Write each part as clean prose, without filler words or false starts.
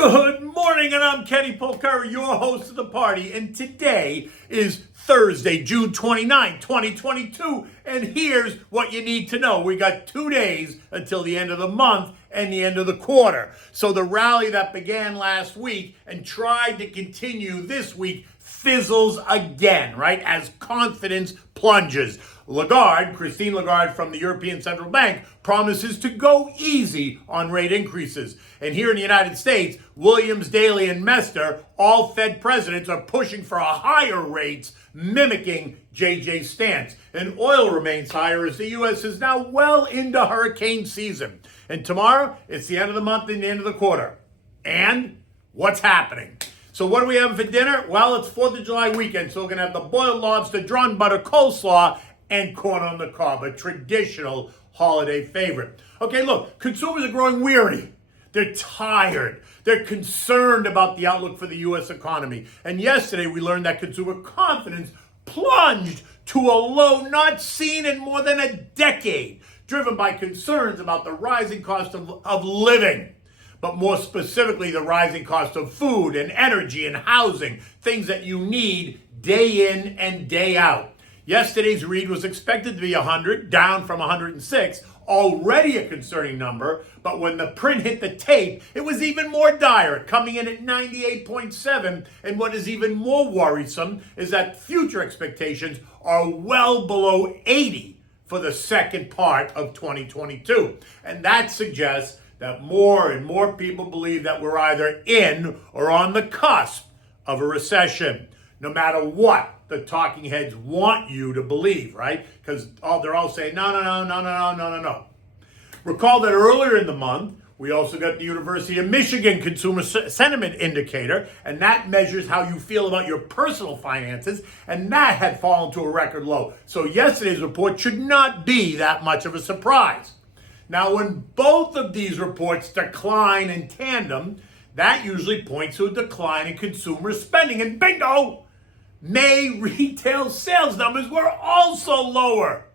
Good morning, and I'm Kenny Polcari, your host of the party, and today is Thursday, June 29, 2022, and here's what you need to know. We got 2 days until the end of the month and the end of the quarter. So the rally that began last week and tried to continue this week fizzles again, right, as confidence plunges. Christine Lagarde from the European Central Bank, promises to go easy on rate increases. And here in the United States, Williams, Daly, and Mester, all Fed presidents, are pushing for higher rates, mimicking JJ's stance. And oil remains higher as the U.S. is now well into hurricane season. And tomorrow, it's the end of the month and the end of the quarter. And what's happening? So what are we having for dinner? Well, it's 4th of July weekend, so we're going to have the boiled lobster, drawn butter, coleslaw, and corn on the cob, a traditional holiday favorite. Okay, look, consumers are growing weary. They're tired. They're concerned about the outlook for the U.S. economy. And yesterday we learned that consumer confidence plunged to a low not seen in more than a decade, driven by concerns about the rising cost of living. But more specifically, the rising cost of food and energy and housing, things that you need day in and day out. Yesterday's read was expected to be 100, down from 106, already a concerning number, but when the print hit the tape, it was even more dire, coming in at 98.7, and what is even more worrisome is that future expectations are well below 80 for the second part of 2022, and that suggests that more and more people believe that we're either in or on the cusp of a recession, no matter what the talking heads want you to believe, right? Because they're all saying, no. Recall that earlier in the month, we also got the University of Michigan Consumer Sentiment Indicator, and that measures how you feel about your personal finances, and that had fallen to a record low. So yesterday's report should not be that much of a surprise. Now, when both of these reports decline in tandem, that usually points to a decline in consumer spending. And bingo! May retail sales numbers were also lower.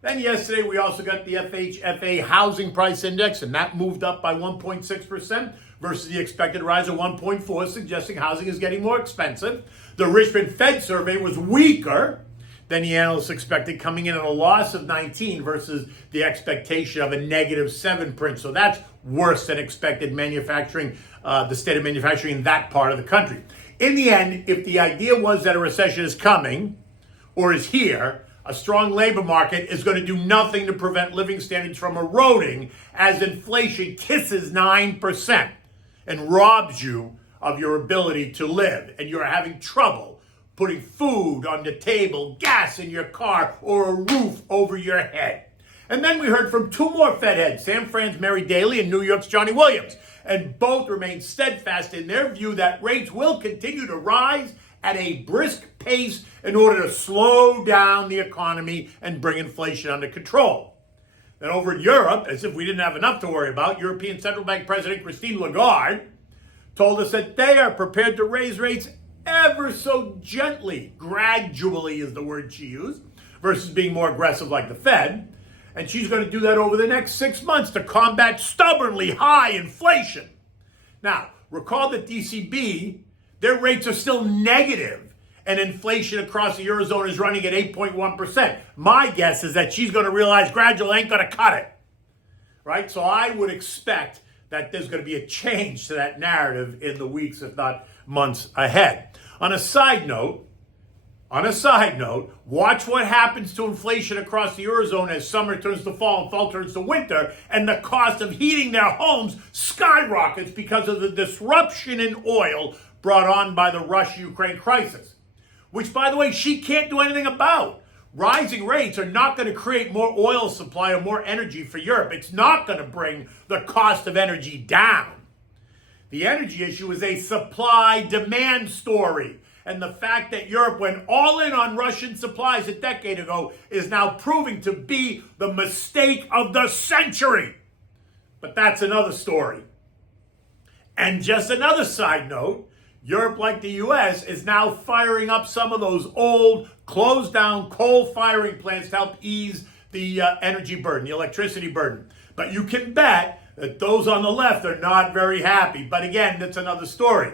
Then yesterday, we also got the FHFA Housing Price Index, and that moved up by 1.6% versus the expected rise of 1.4%, suggesting housing is getting more expensive. The Richmond Fed survey was weaker than the analysts expected, coming in at a loss of 19 versus the expectation of a -7 print. So that's worse than expected manufacturing, the state of manufacturing in that part of the country. In the end, if the idea was that a recession is coming or is here, a strong labor market is going to do nothing to prevent living standards from eroding as inflation kisses 9% and robs you of your ability to live, and you're having trouble putting food on the table, gas in your car, or a roof over your head. And then we heard from two more Fed heads, San Fran's Mary Daly and New York's Johnny Williams, and both remain steadfast in their view that rates will continue to rise at a brisk pace in order to slow down the economy and bring inflation under control. Then over in Europe, as if we didn't have enough to worry about, European Central Bank President Christine Lagarde told us that they are prepared to raise rates ever so gently, gradually is the word she used, versus being more aggressive like the Fed. And she's going to do that over the next 6 months to combat stubbornly high inflation. Now, recall that ECB, their rates are still negative, and inflation across the Eurozone is running at 8.1%. My guess is that she's going to realize gradual ain't going to cut it, right? So I would expect that there's going to be a change to that narrative in the weeks, if not months ahead. On a side note, watch what happens to inflation across the Eurozone as summer turns to fall and fall turns to winter, and the cost of heating their homes skyrockets because of the disruption in oil brought on by the Russia-Ukraine crisis, which, by the way, she can't do anything about. Rising rates are not going to create more oil supply or more energy for Europe. It's not going to bring the cost of energy down. The energy issue is a supply-demand story. And the fact that Europe went all in on Russian supplies a decade ago is now proving to be the mistake of the century. But that's another story. And just another side note, Europe, like the US, is now firing up some of those old, closed down coal firing plants to help ease the energy burden, the electricity burden. But you can bet that those on the left are not very happy. But again, that's another story.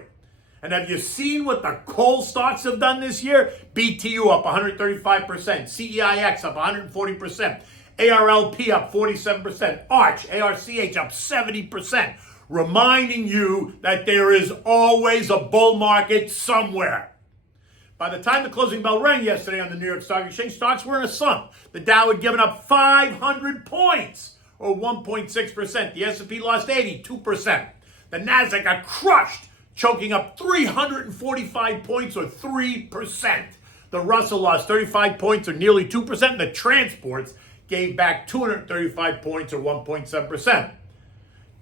And have you seen what the coal stocks have done this year? BTU up 135%, CEIX up 140%, ARLP up 47%, ARCH up 70%, reminding you that there is always a bull market somewhere. By the time the closing bell rang yesterday on the New York Stock Exchange, stocks were in a slump. The Dow had given up 500 points, or 1.6%. The S&P lost 82%. The Nasdaq got crushed, choking up 345 points, or 3%. The Russell lost 35 points, or nearly 2%. And the transports gave back 235 points, or 1.7%.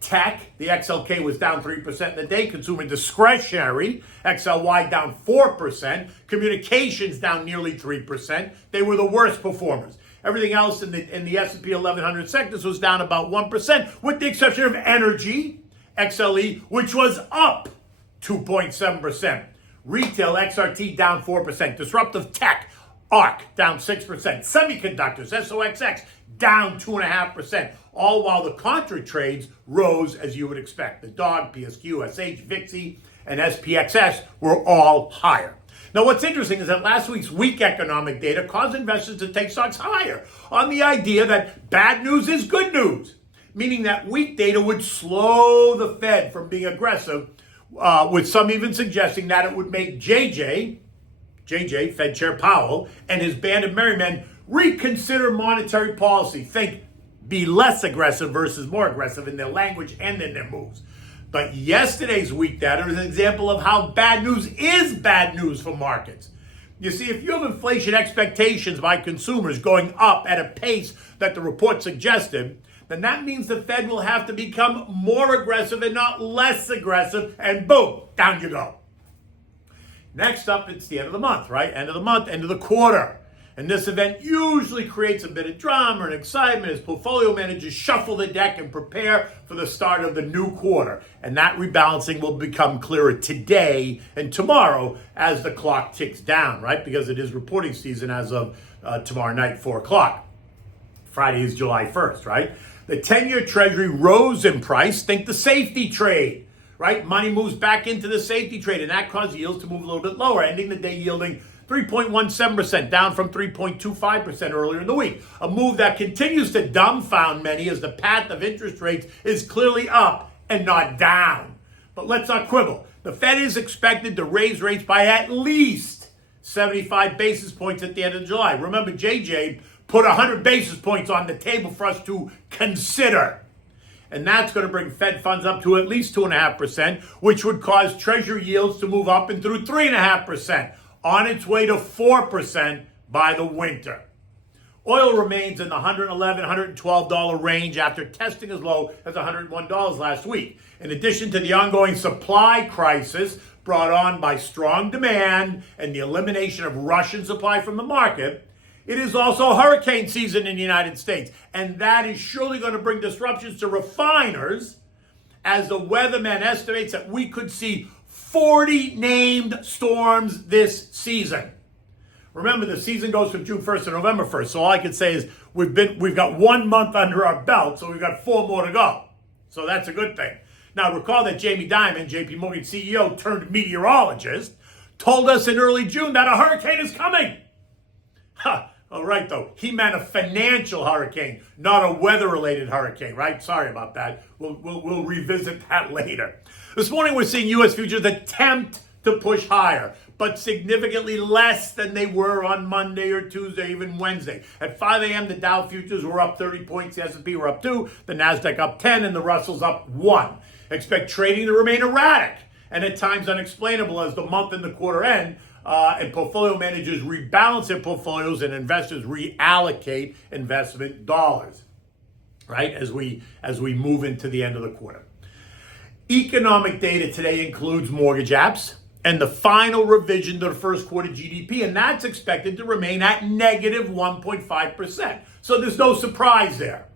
Tech, the XLK was down 3% in the day. Consumer discretionary, XLY down 4%. Communications down nearly 3%. They were the worst performers. Everything else in the S&P 1100 sectors was down about 1%, with the exception of energy, XLE, which was up 2.7%. Retail, XRT down 4%. Disruptive tech, ARC down 6%. Semiconductors, SOXX down 2.5%. All while the contra trades rose as you would expect. The DOG, PSQ, SH, VIXI, and SPXS were all higher. Now, what's interesting is that last week's weak economic data caused investors to take stocks higher on the idea that bad news is good news, meaning that weak data would slow the Fed from being aggressive, with some even suggesting that it would make JJ, Fed Chair Powell, and his band of merry men reconsider monetary policy. Think be less aggressive versus more aggressive in their language and in their moves. But yesterday's weak data is an example of how bad news is bad news for markets. You see, if you have inflation expectations by consumers going up at a pace that the report suggested, then that means the Fed will have to become more aggressive and not less aggressive, and boom, down you go. Next up, it's the end of the month, right? End of the month, end of the quarter. And this event usually creates a bit of drama and excitement as portfolio managers shuffle the deck and prepare for the start of the new quarter. And that rebalancing will become clearer today and tomorrow as the clock ticks down, right? Because it is reporting season as of tomorrow night, 4 o'clock. Friday is July 1st, right? The 10-year Treasury rose in price. Think the safety trade, right? Money moves back into the safety trade, and that caused yields to move a little bit lower, ending the day yielding 3.17%, down from 3.25% earlier in the week. A move that continues to dumbfound many as the path of interest rates is clearly up and not down. But let's not quibble. The Fed is expected to raise rates by at least 75 basis points at the end of July. Remember, JJ put 100 basis points on the table for us to consider. And that's going to bring Fed funds up to at least 2.5%, which would cause Treasury yields to move up and through 3.5%. On its way to 4% by the winter. Oil remains in the $111, $112 range after testing as low as $101 last week. In addition to the ongoing supply crisis brought on by strong demand and the elimination of Russian supply from the market, it is also hurricane season in the United States. And that is surely going to bring disruptions to refiners as the weatherman estimates that we could see 40 named storms this season. Remember, the season goes from June 1st to November 1st. So all I can say is we've got 1 month under our belt, so we've got 4 more to go. So that's a good thing. Now, recall that Jamie Dimon, JP Morgan CEO turned meteorologist, told us in early June that a hurricane is coming. All right, though. He meant a financial hurricane, not a weather-related hurricane, right? Sorry about that. We'll revisit that later. This morning, we're seeing U.S. futures attempt to push higher, but significantly less than they were on Monday or Tuesday, even Wednesday. At 5 a.m., the Dow futures were up 30 points, the S&P were up 2, the Nasdaq up 10, and the Russell's up 1. Expect trading to remain erratic and at times unexplainable as the month and the quarter end, and portfolio managers rebalance their portfolios and investors reallocate investment dollars, right, as we move into the end of the quarter. Economic data today includes mortgage apps and the final revision to the first quarter GDP, and that's expected to remain at negative 1.5%. So there's no surprise there.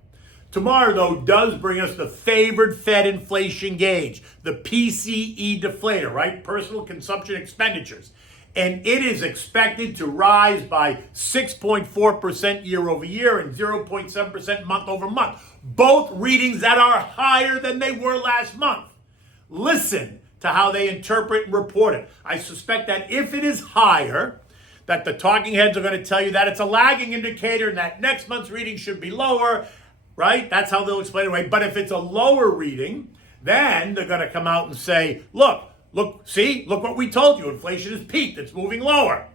Tomorrow, though, does bring us the favored Fed inflation gauge, the PCE deflator, right? Personal consumption expenditures. And it is expected to rise by 6.4% year over year and 0.7% month over month. Both readings that are higher than they were last month. Listen to how they interpret and report it. I suspect that if it is higher, that the talking heads are going to tell you that it's a lagging indicator and that next month's reading should be lower, right? That's how they'll explain it away. But if it's a lower reading, then they're going to come out and say, look, see, look what we told you. Inflation has peaked. It's moving lower.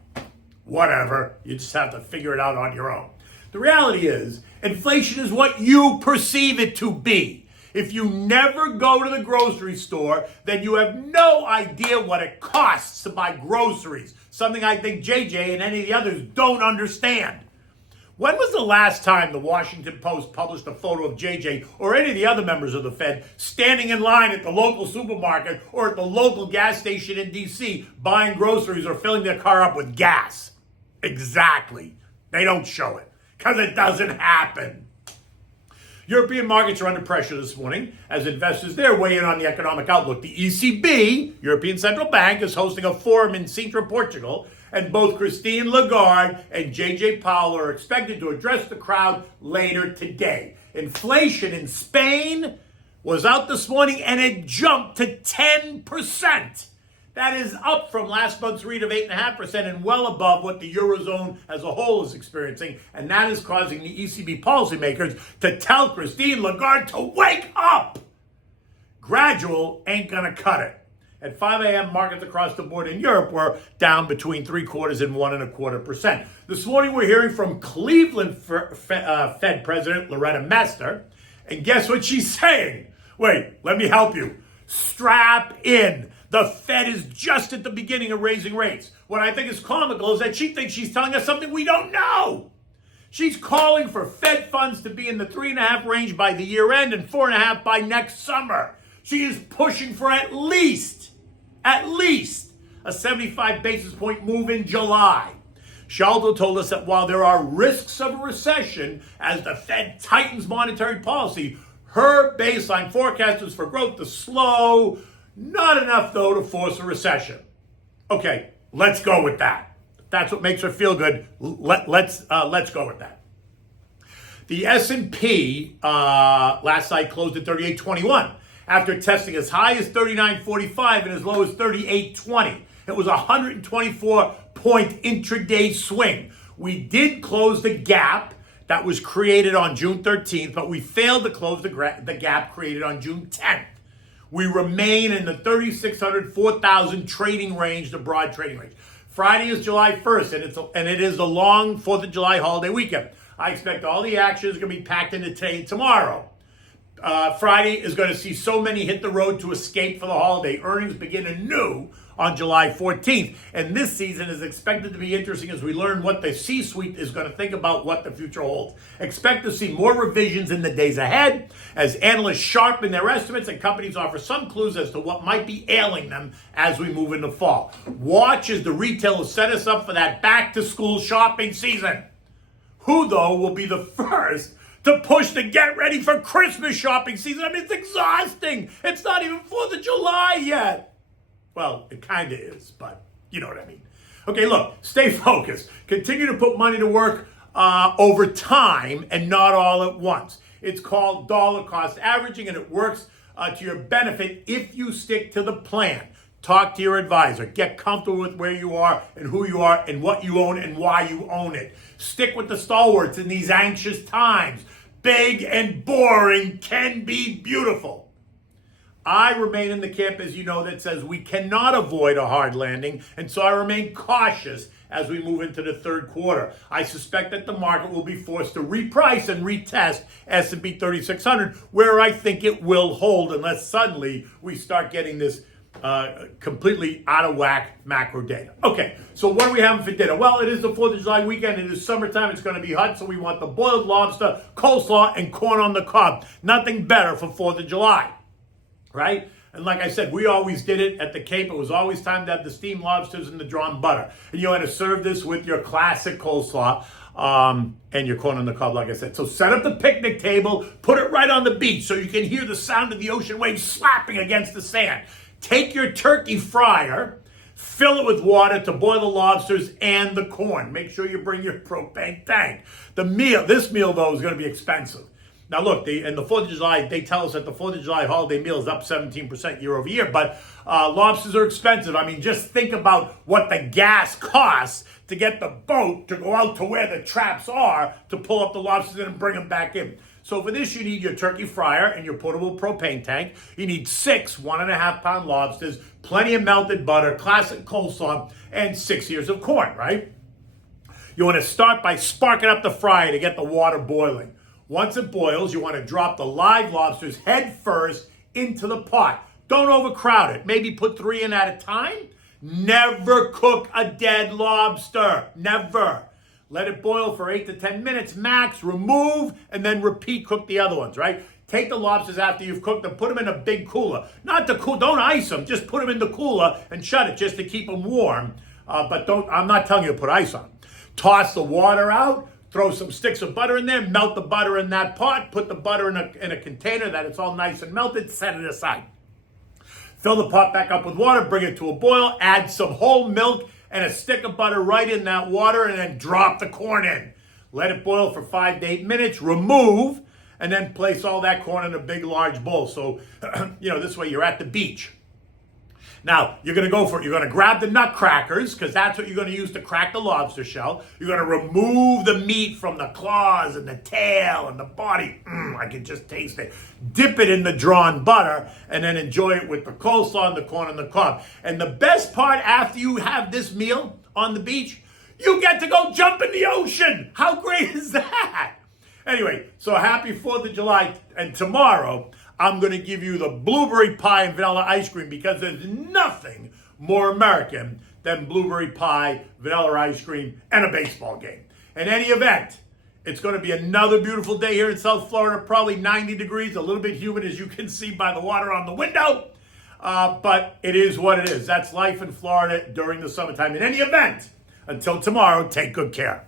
Whatever. You just have to figure it out on your own. The reality is, inflation is what you perceive it to be. If you never go to the grocery store, then you have no idea what it costs to buy groceries. Something I think JJ and any of the others don't understand. When was the last time the Washington Post published a photo of JJ or any of the other members of the Fed standing in line at the local supermarket or at the local gas station in D.C. buying groceries or filling their car up with gas? Exactly. They don't show it because it doesn't happen. European markets are under pressure this morning as investors there weigh in on the economic outlook. The ECB, European Central Bank, is hosting a forum in Sintra, Portugal, and both Christine Lagarde and J.J. Powell are expected to address the crowd later today. Inflation in Spain was out this morning and it jumped to 10%. That is up from last month's read of 8.5% and well above what the Eurozone as a whole is experiencing. And that is causing the ECB policymakers to tell Christine Lagarde to wake up. Gradual ain't going to cut it. At 5 a.m., markets across the board in Europe were down between 0.75% and 1.25%. This morning, we're hearing from Cleveland Fed President Loretta Mester. And guess what she's saying? Wait, let me help you. Strap in. The Fed is just at the beginning of raising rates. What I think is comical is that she thinks she's telling us something we don't know. She's calling for Fed funds to be in the 3.5 range by the year end and 4.5 by next summer. She is pushing for at least a 75 basis point move in July. She also told us that while there are risks of a recession as the Fed tightens monetary policy, her baseline forecast is for growth to slow. Not enough, though, to force a recession. Okay, let's go with that. That's what makes her feel good. Let's go with that. The S&P last night closed at 38.21 after testing as high as 39.45 and as low as 38.20. It was a 124-point intraday swing. We did close the gap that was created on June 13th, but we failed to close the gap created on June 10th. We remain in the 3,600, 4,000 trading range, the broad trading range. Friday is July 1st, and it is the long 4th of July holiday weekend. I expect all the action is going to be packed into today and tomorrow. Friday is going to see so many hit the road to escape for the holiday. Earnings begin anew on July 14th. And this season is expected to be interesting as we learn what the C-suite is going to think about what the future holds. Expect to see more revisions in the days ahead as analysts sharpen their estimates and companies offer some clues as to what might be ailing them as we move into fall. Watch as the retailers set us up for that back-to-school shopping season. Who, though, will be the first to push the get ready for Christmas shopping season? I mean, it's exhausting. It's not even 4th of July yet. Well, it kind of is, but you know what I mean. Okay, look, stay focused. Continue to put money to work over time and not all at once. It's called dollar cost averaging, and it works to your benefit if you stick to the plan. Talk to your advisor. Get comfortable with where you are and who you are and what you own and why you own it. Stick with the stalwarts in these anxious times. Big and boring can be beautiful. I remain in the camp, as you know, that says we cannot avoid a hard landing, and so I remain cautious as we move into the third quarter. I suspect that the market will be forced to reprice and retest S&P 3600, where I think it will hold unless suddenly we start getting this completely out of whack macro data. Okay, so what are we having for dinner? Well, it is the 4th of July weekend. It is summertime. It's going to be hot, so we want the boiled lobster, coleslaw, and corn on the cob. Nothing better for 4th of July. Right? And like I said, we always did it at the Cape. It was always time to have the steamed lobsters and the drawn butter. And you had to serve this with your classic coleslaw and your corn on the cob, like I said. So set up the picnic table, put it right on the beach so you can hear the sound of the ocean waves slapping against the sand. Take your turkey fryer, fill it with water to boil the lobsters and the corn. Make sure you bring your propane tank. This meal, though, is going to be expensive. Now, look, in the 4th of July, they tell us that the 4th of July holiday meal is up 17% year over year, but lobsters are expensive. I mean, just think about what the gas costs to get the boat to go out to where the traps are to pull up the lobsters and bring them back in. So for this, you need your turkey fryer and your portable propane tank. You need 6 1.5-pound lobsters, plenty of melted butter, classic coleslaw, and 6 ears of corn, right? You want to start by sparking up the fryer to get the water boiling. Once it boils, you want to drop the live lobsters head first into the pot. Don't overcrowd it. Maybe put 3 in at a time. Never cook a dead lobster. Never. Let it boil for 8 to 10 minutes max. Remove and then repeat cook the other ones, right? Take the lobsters after you've cooked them, put them in a big cooler. Don't ice them. Just put them in the cooler and shut it just to keep them warm. I'm not telling you to put ice on. Toss the water out. Throw some sticks of butter in there. Melt the butter in that pot. Put the butter in a container that it's all nice and melted. Set it aside. Fill the pot back up with water. Bring it to a boil. Add some whole milk and a stick of butter right in that water, and then drop the corn in. Let it boil for 5 to 8 minutes. Remove, and then place all that corn in a big, large bowl. So, this way you're at the beach. Now, you're going to grab the nutcrackers, because that's what you're going to use to crack the lobster shell. You're going to remove the meat from the claws and the tail and the body. I can just taste it. Dip it in the drawn butter, and then enjoy it with the coleslaw and the corn and the cob. And the best part after you have this meal on the beach, you get to go jump in the ocean. How great is that? Anyway, so happy 4th of July, and tomorrow I'm going to give you the blueberry pie and vanilla ice cream, because there's nothing more American than blueberry pie, vanilla ice cream, and a baseball game. In any event, it's going to be another beautiful day here in South Florida, probably 90 degrees, a little bit humid, as you can see by the water on the window. But it is what it is. That's life in Florida during the summertime. In any event, until tomorrow, take good care.